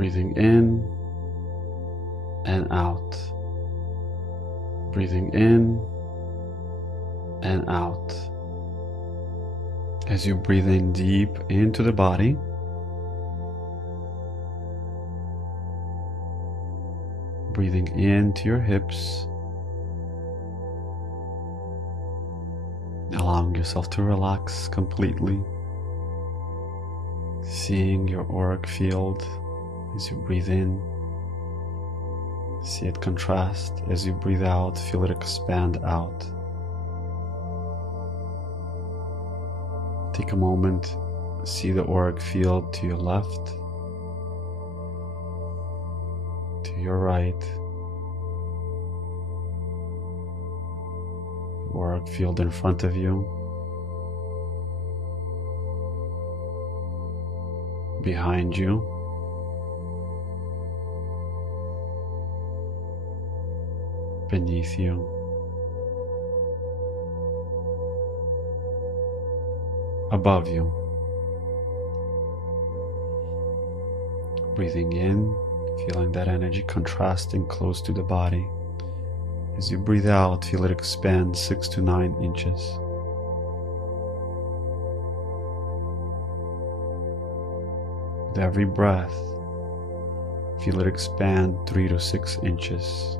Breathing in and out. Breathing in and out. As you breathe in deep into the body, breathing into your hips, allowing yourself to relax completely, seeing your auric field as you breathe in, see it contrast as you breathe out, feel it expand out. Take a moment, see the auric field to your left, to your right, the auric field in front of you, behind you, beneath you, above you. Breathing in, feeling that energy contrasting close to the body. As you breathe out, feel it expand 6 to 9 inches. With every breath, feel it expand 3 to 6 inches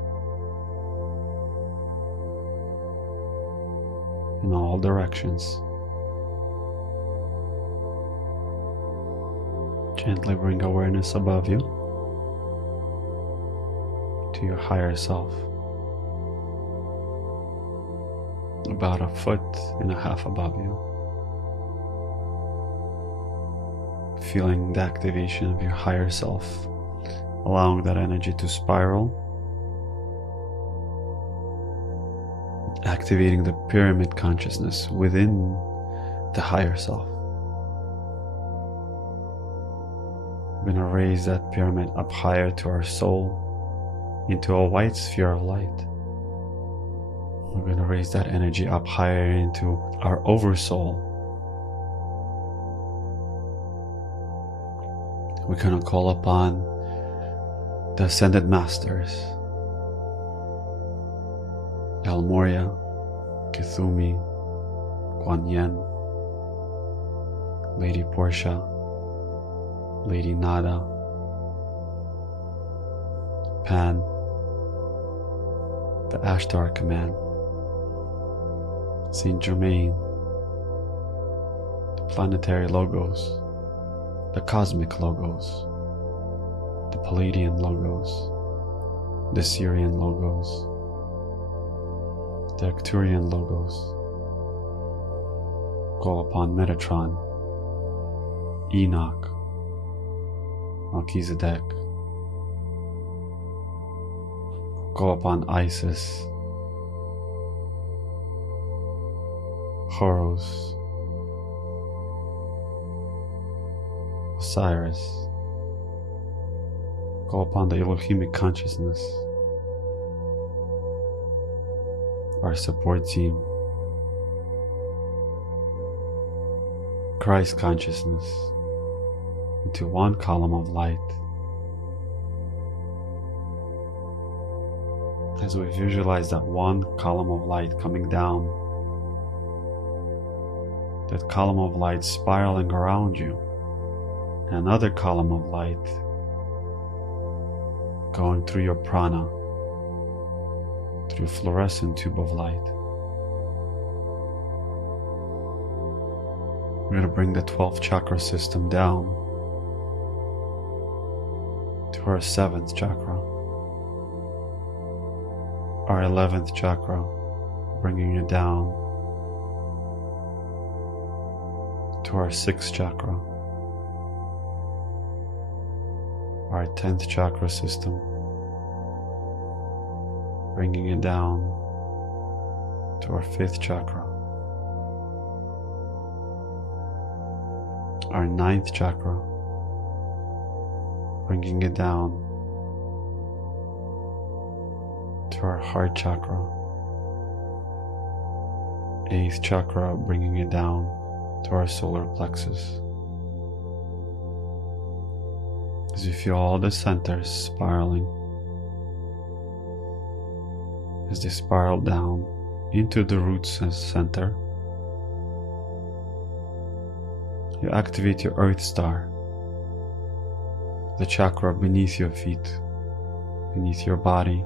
in all directions. Gently bring awareness above you to your higher self, about 1.5 feet above you. Feeling the activation of your higher self, allowing that energy to spiral, activating the pyramid consciousness within the higher self. We're going to raise that pyramid up higher to our soul, into a white sphere of light. We're going to raise that energy up higher into our oversoul. We're going to call upon the Ascended Masters, El Morya, Kithumi, Kuan Yin, Lady Portia, Lady Nada, Pan, the Ashtar Command, Saint Germain, the Planetary Logos, the Cosmic Logos, the Palladian Logos, the Syrian Logos, the Arcturian Logos. Call upon Metatron, Enoch, Melchizedek. Call upon Isis, Horus, Osiris. Call upon the Elohimic consciousness, our support team, Christ consciousness, into one column of light. As we visualize that one column of light coming down, that column of light spiraling around you, and another column of light going through your prana, through a fluorescent tube of light. We're going to bring the 12th chakra system down to our 7th chakra, our 11th chakra, bringing it down to our 6th chakra, our 10th chakra system, bringing it down to our 5th chakra, our 9th chakra, bringing it down to our heart chakra, 8th chakra, bringing it down to our solar plexus. as you feel all the centers spiraling, as they spiral down into the root center. You activate your Earth Star, the chakra beneath your feet, beneath your body,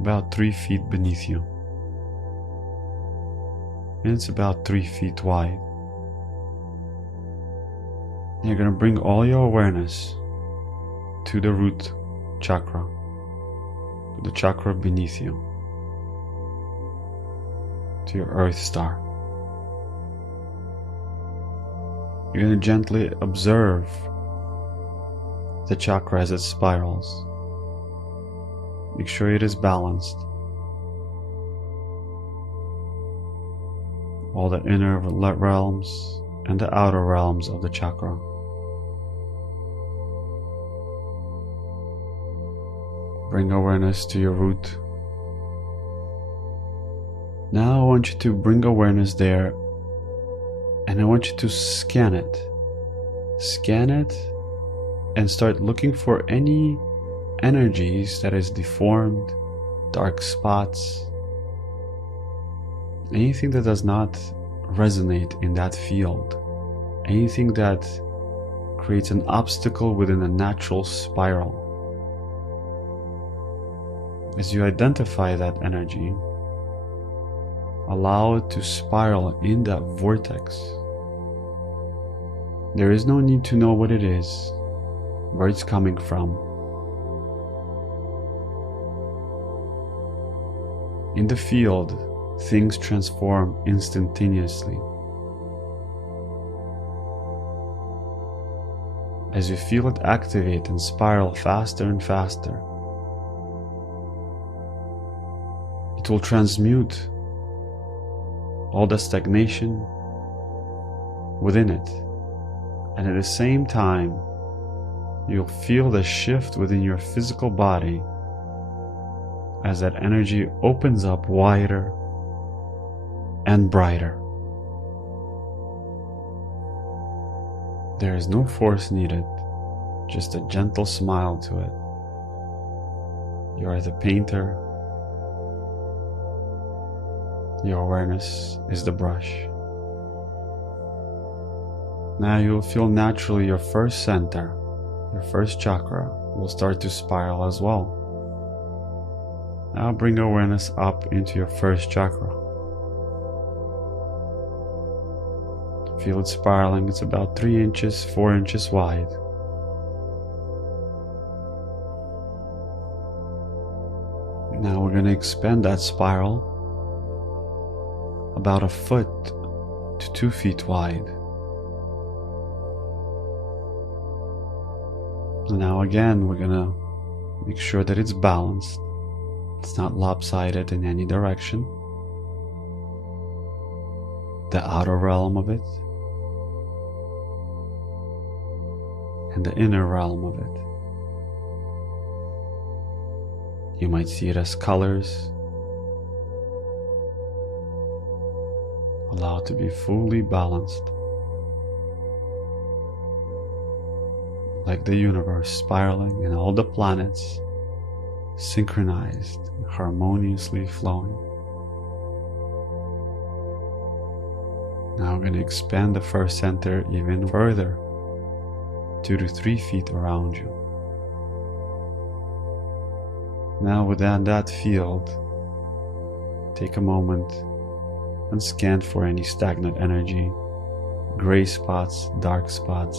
about 3 feet beneath you. And it's about 3 feet wide. You're going to bring all your awareness to the root chakra, to the chakra beneath you, to your Earth Star. You're going to gently observe the chakra as it spirals. Make sure it is balanced. All the inner realms and the outer realms of the chakra. Bring awareness to your root. Now I want you to bring awareness there, and I want you to scan it. Scan it and start looking for any energies that is deformed, dark spots, anything that does not resonate in that field, anything that creates an obstacle within a natural spiral. As you identify that energy, allow it to spiral in that vortex. There is no need to know what it is, where it's coming from. In the field, things transform instantaneously. As you feel it activate and spiral faster and faster, it will transmute all the stagnation within it, and at the same time you'll feel the shift within your physical body as that energy opens up wider and brighter. There is no force needed, just a gentle smile to it. You are the painter. Your awareness is the brush. Now you will feel naturally your first center, your first chakra, will start to spiral as well. Now bring awareness up into your first chakra. Feel it spiraling. It's about 3 inches, 4 inches wide. Now we're going to expand that spiral about 1 foot to 2 feet wide. And now again, we're going to make sure that it's balanced. It's not lopsided in any direction. The outer realm of it and the inner realm of it. You might see it as colors. Allow it to be fully balanced, like the universe spiraling and all the planets synchronized, harmoniously flowing. Now we're going to expand the first center even further, 2 to 3 feet around you. Now within that field, take a moment and scan for any stagnant energy, gray spots, dark spots.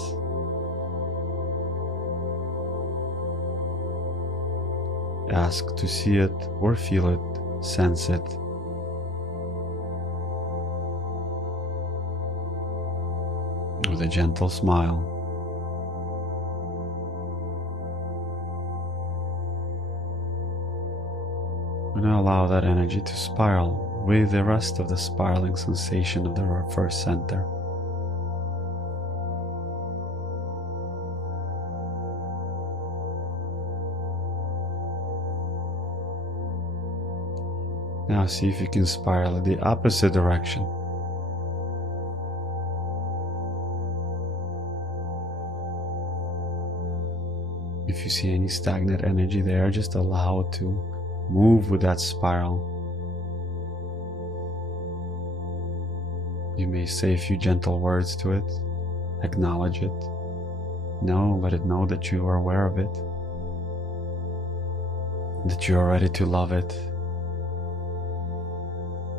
Ask to see it or feel it, sense it. With a gentle smile. We're going to allow that energy to spiral with the rest of the spiraling sensation of the first center. Now see if you can spiral in the opposite direction. If you see any stagnant energy there, just allow it to move with that spiral. You may say a few gentle words to it, acknowledge it. Let it know that you are aware of it, that you are ready to love it,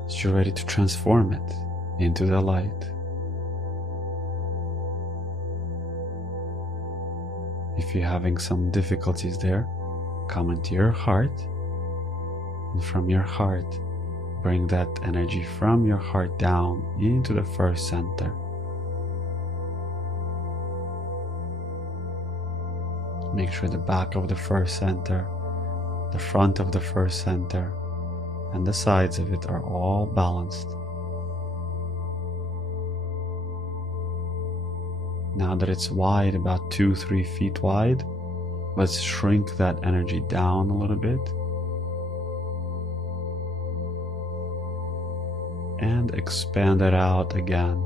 that you're ready to transform it into the light. If you're having some difficulties there, come into your heart, and from your heart, bring that energy from your heart down into the first center. Make sure the back of the first center, the front of the first center, and the sides of it are all balanced. Now that it's wide, about 2-3 feet wide, let's shrink that energy down a little bit and expand it out again.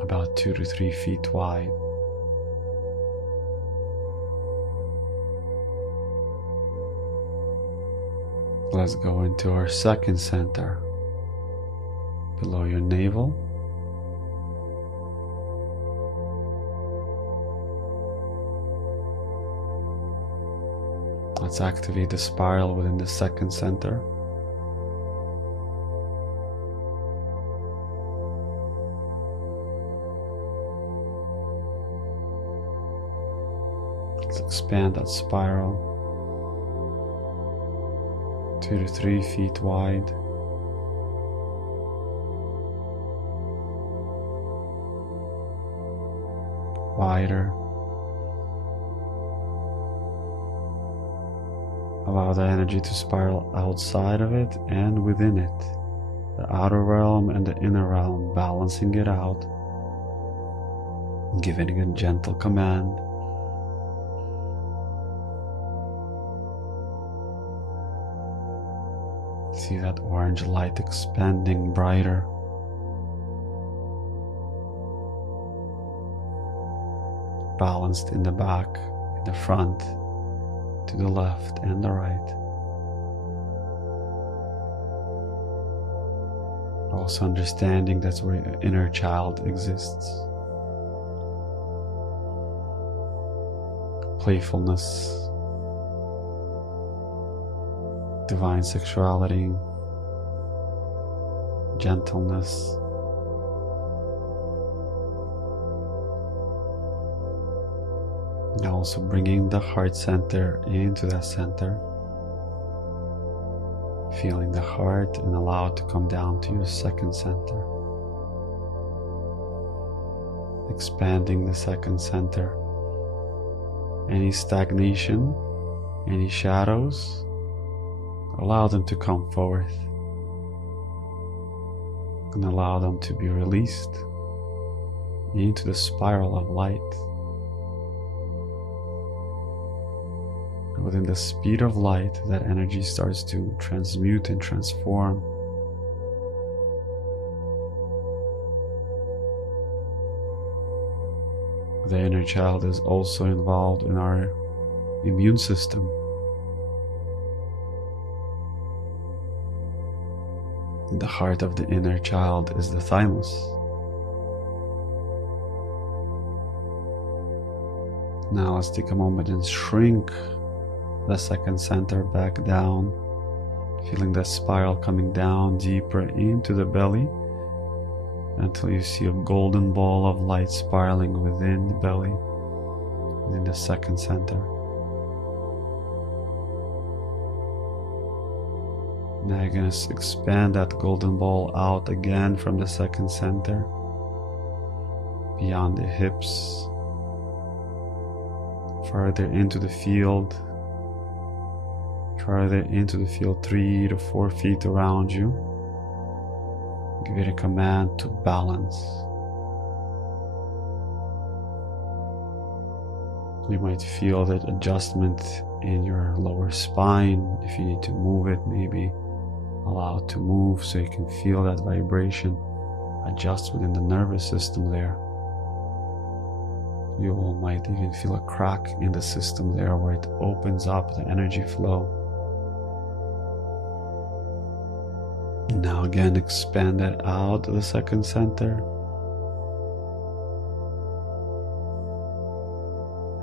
About 2 to 3 feet wide. Let's go into our second center, below your navel. Let's activate the spiral within the second center. Let's expand that spiral 2 to 3 feet wide. Wider. Allow the energy to spiral outside of it and within it, the outer realm and the inner realm, balancing it out, giving a gentle command. See that orange light expanding brighter. Balanced in the back, in the front, to the left and the right. Also understanding that's where your inner child exists. Playfulness, divine sexuality, gentleness. And also bringing the heart center into that center, feeling the heart, and allow it to come down to your second center, expanding the second center. Any stagnation, any shadows, allow them to come forth and allow them to be released into the spiral of light. Within the speed of light, that energy starts to transmute and transform. The inner child is also involved in our immune system. The heart of the inner child is the thymus. Now let's take a moment and shrink the second center back down, feeling that spiral coming down deeper into the belly until you see a golden ball of light spiraling within the belly, within the second center. Now you're going to expand that golden ball out again from the second center, beyond the hips, further into the field, further into the field, 3 to 4 feet around you. Give it a command to balance. You might feel that adjustment in your lower spine. If you need to move it, maybe allow it to move so you can feel that vibration adjust within the nervous system there. You might even feel a crack in the system there where it opens up the energy flow. Now again, expand it out to the second center.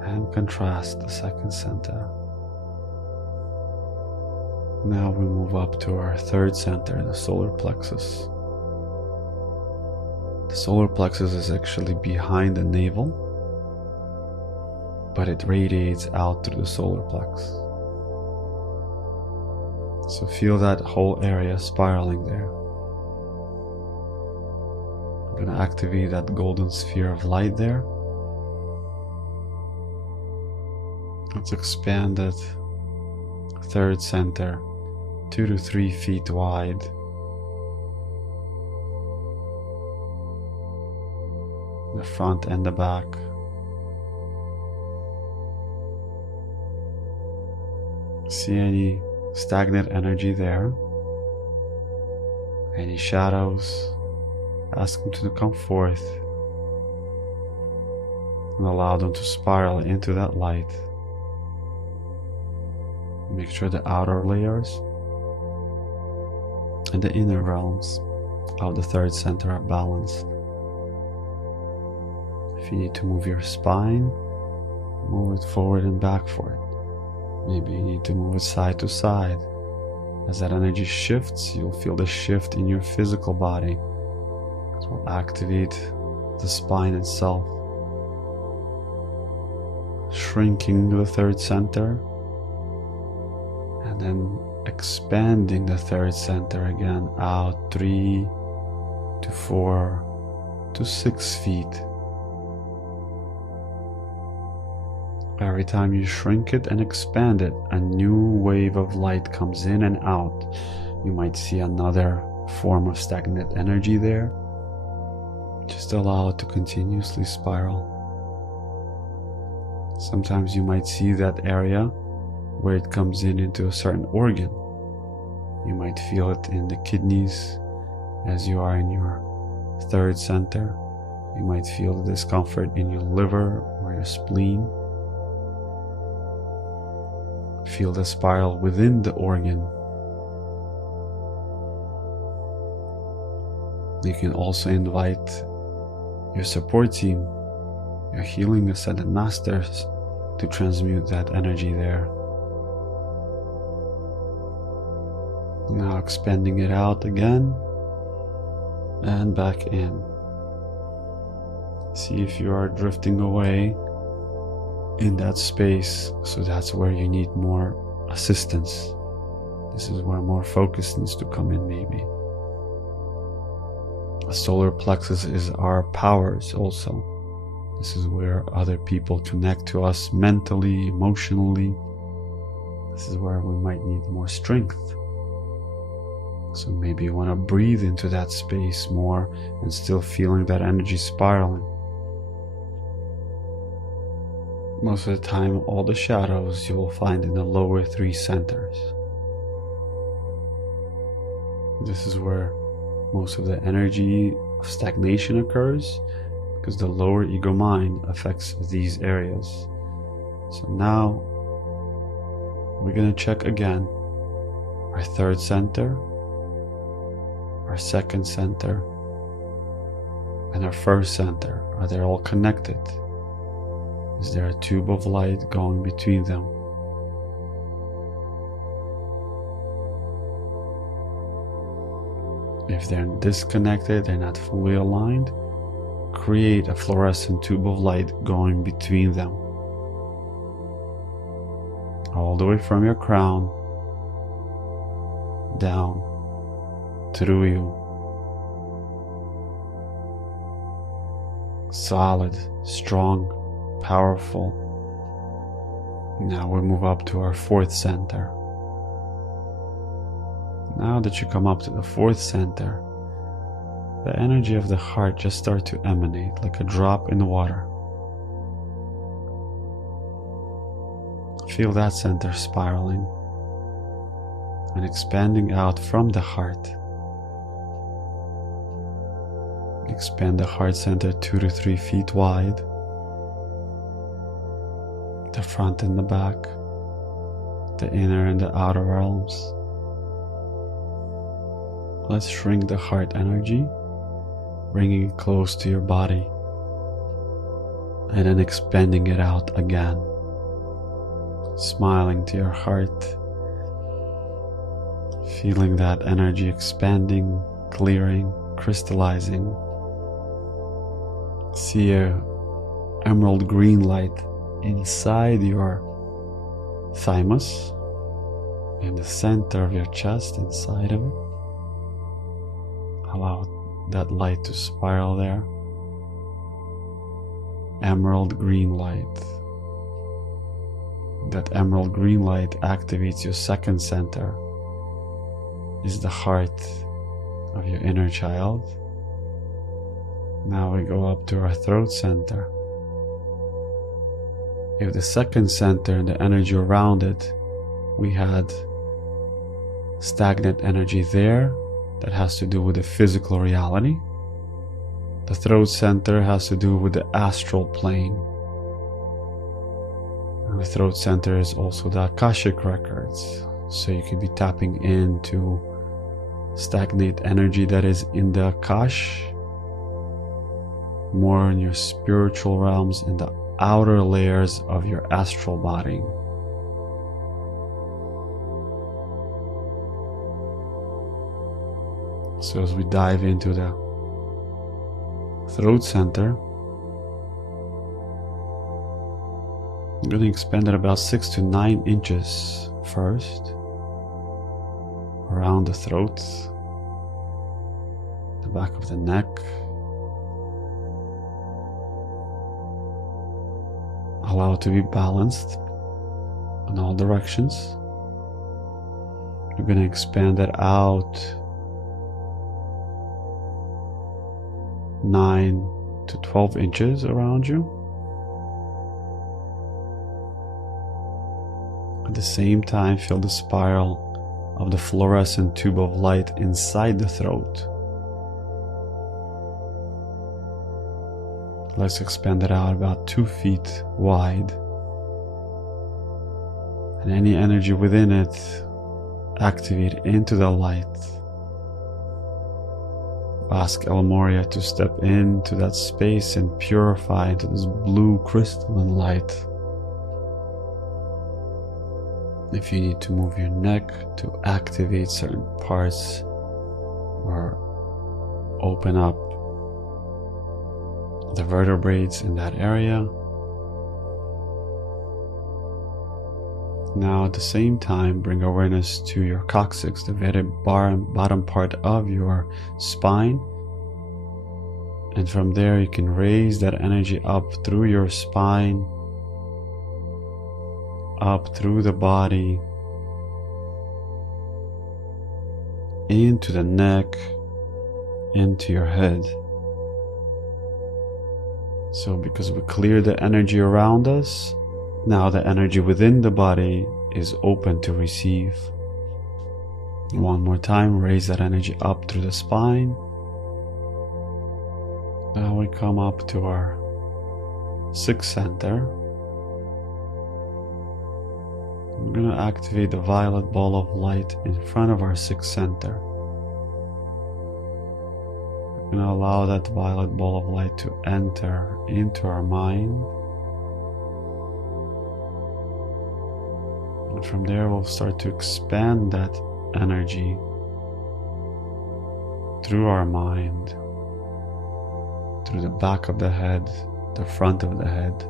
And contrast the second center. Now we move up to our third center, the solar plexus. The solar plexus is actually behind the navel, but it radiates out through the solar plex. So feel that whole area spiraling there. I'm going to activate that golden sphere of light there. Let's expand that third center 2 to 3 feet wide. The front and the back. See any stagnant energy there? Any shadows? Ask them to come forth and allow them to spiral into that light. Make sure the outer layers and the inner realms of the third center are balanced. If you need to move your spine, move it forward and back for it. Maybe you need to move it side to side. As that energy shifts, you'll feel the shift in your physical body. It will activate the spine itself. Shrinking the third center, and then expanding the third center again out 3 to 4 to 6 feet. Every time you shrink it and expand it, a new wave of light comes in and out. You might see another form of stagnant energy there. Just allow it to continuously spiral. Sometimes you might see that area where it comes in into a certain organ. You might feel it in the kidneys as you are in your third center. You might feel the discomfort in your liver or your spleen. Feel the spiral within the organ. You can also invite your support team, your healing ascended masters, to transmute that energy there. Now expanding it out again and back in. See if you are drifting away in that space, so that's where you need more assistance. This is where more focus needs to come in, maybe. The solar plexus is our powers also. This is where other people connect to us mentally, emotionally. This is where we might need more strength. So maybe you want to breathe into that space more and still feeling that energy spiraling. Most of the time, all the shadows you will find in the lower 3 centers. This is where most of the energy of stagnation occurs, because the lower ego mind affects these areas. So now we're going to check again our third center, our second center, and our first center. Are they all connected? Is there a tube of light going between them? If they're disconnected, they're not fully aligned, create a fluorescent tube of light going between them. All the way from your crown down through you. Solid, strong, powerful. Now we move up to our fourth center. Now that you come up to the fourth center, the energy of the heart just starts to emanate like a drop in the water. Feel that center spiraling and expanding out from the heart. Expand the heart center 2 to 3 feet wide. the front and the back, the inner and the outer realms. Let's shrink the heart energy, bringing it close to your body, and then expanding it out again. Smiling to your heart, feeling that energy expanding, clearing, crystallizing. See a emerald green light inside your thymus, in the center of your chest, inside of it. Allow that light to spiral there. Emerald green light. That emerald green light activates your second center. Is the heart of your inner child. Now we go up to our throat center. If the second center and the energy around it, we had stagnant energy there, that has to do with the physical reality. The throat center has to do with the astral plane. And the throat center is also the Akashic records. So you could be tapping into stagnant energy that is in the Akash, more in your spiritual realms, in the outer layers of your astral body. So as we dive into the throat center, I'm going to expand it about 6 to 9 inches first, around the throat, the back of the neck. Allow it to be balanced in all directions. We're going to expand it out 9 to 12 inches around you. At the same time, feel the spiral of the fluorescent tube of light inside the throat. Let's expand it out about 2 feet wide. And any energy within it, activate into the light. Ask El Morya to step into that space and purify into this blue crystalline light. If you need to move your neck to activate certain parts or open up the vertebrae in that area. Now at the same time, bring awareness to your coccyx, the very bottom part of your spine. And from there you can raise that energy up through your spine, up through the body, into the neck, into your head. So because we clear the energy around us, now the energy within the body is open to receive. One more time, raise that energy up through the spine. Now we come up to our sixth center. I'm going to activate the violet ball of light in front of our sixth center. We're going to allow that violet ball of light to enter into our mind. And from there we'll start to expand that energy through our mind, through the back of the head, the front of the head,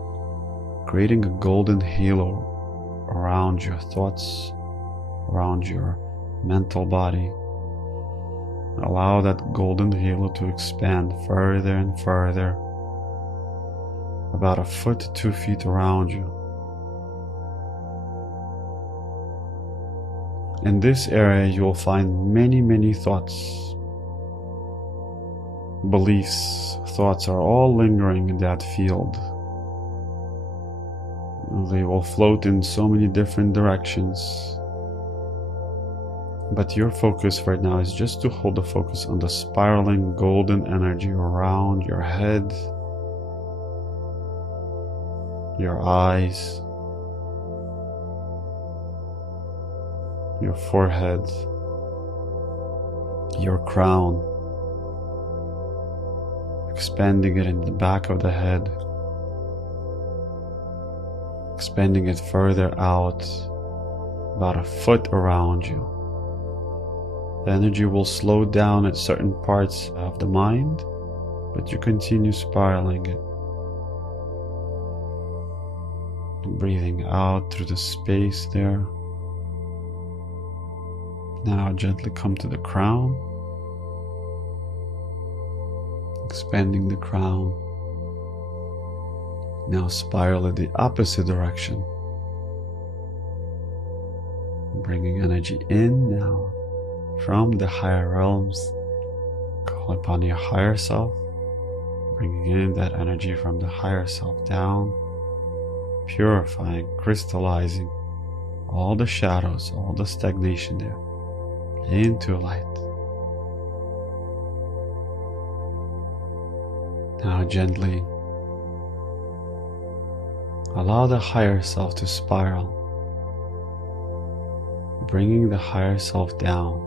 creating a golden halo around your thoughts, around your mental body. Allow that golden halo to expand further and further, about 1 foot to 2 feet around you. In this area you will find many thoughts. Beliefs, thoughts are all lingering in that field. They will float in so many different directions. But your focus right now is just to hold the focus on the spiraling golden energy around your head, your eyes, your forehead, your crown, expanding it in the back of the head, expanding it further out, about a foot around you. The energy will slow down at certain parts of the mind, but you continue spiraling it. Breathing out through the space there. Now gently come to the crown, expanding the crown. Now spiral in the opposite direction, bringing energy in now from the higher realms. Call upon your higher self, bringing in that energy from the higher self down, purifying, crystallizing all the shadows, all the stagnation there into light. Now gently allow the higher self to spiral, bringing the higher self down,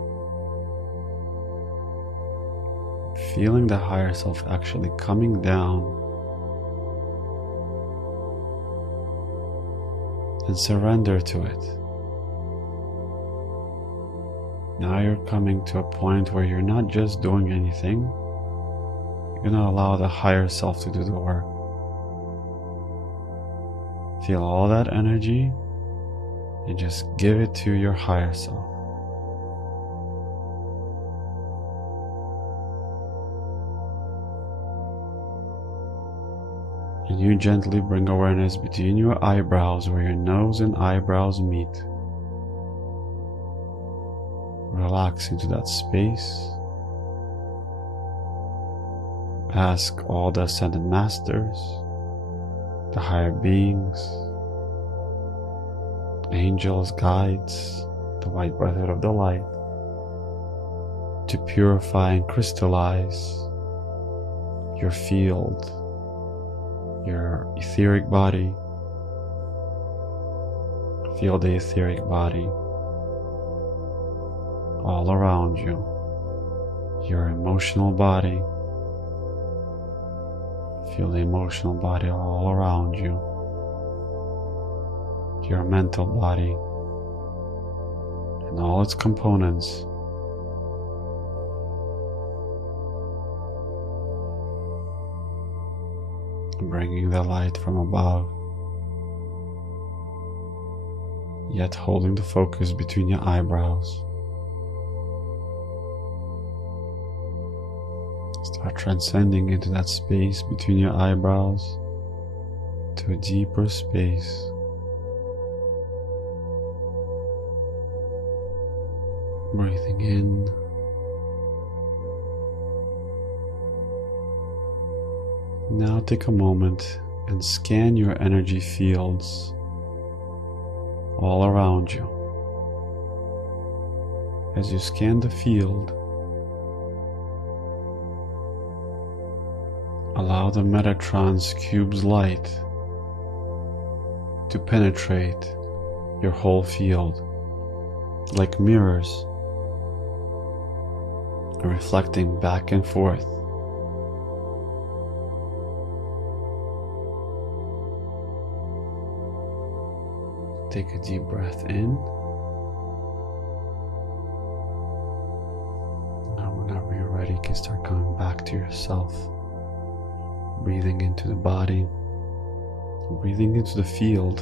feeling the higher self actually coming down, and surrender to it. Now you're coming to a point where you're not just doing anything, you're going to allow the higher self to do the work. Feel all that energy and just give it to your higher self. And you gently bring awareness between your eyebrows, where your nose and eyebrows meet. Relax into that space. Ask all the ascended masters, the higher beings, angels, guides, the white brotherhood of the light, to purify and crystallize your field, your etheric body. Feel the etheric body all around you, your emotional body. Feel the emotional body all around you, your mental body and all its components. Bringing the light from above, yet holding the focus between your eyebrows. Start transcending into that space between your eyebrows to a deeper space. Breathing in. Now take a moment and scan your energy fields all around you. As you scan the field, allow the Metatron's cube's light to penetrate your whole field like mirrors, reflecting back and forth. Take a deep breath in. Now whenever you're ready, you can start coming back to yourself. Breathing into the body, breathing into the field.